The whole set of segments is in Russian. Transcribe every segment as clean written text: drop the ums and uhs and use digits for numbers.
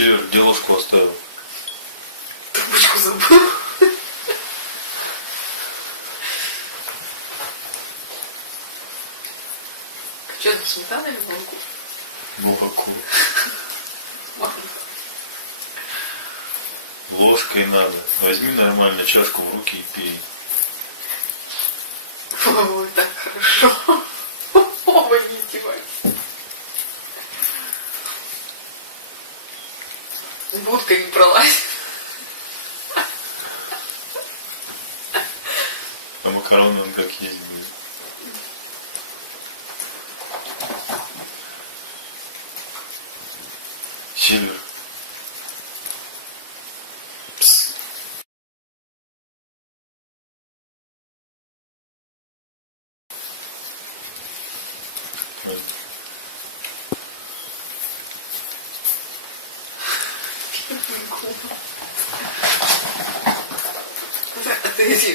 Север, где ложку оставил? Трубочку забыл. Что это, сметана или молоко? Молоко. Мама. Ложкой надо. Возьми нормально чашку в руки и пей. Ой, так хорошо. Оба не издевайся. Будка не пролазит. А макароны он как есть будет. Север. Пс.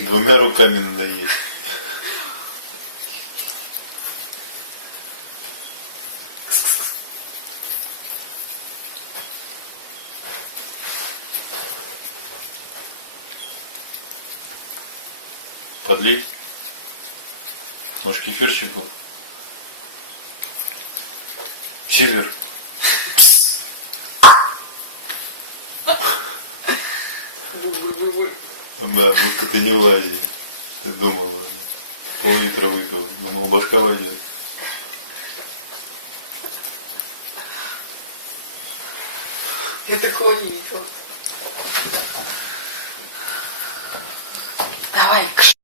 Двумя руками надо есть. Подлить? Может, кефирчик был? Север. Да, будто ты не влазишь. Ты думал, ладно. Пол-литра выпил. Думал, башка войдет. Я такого не видела. Давай, кш.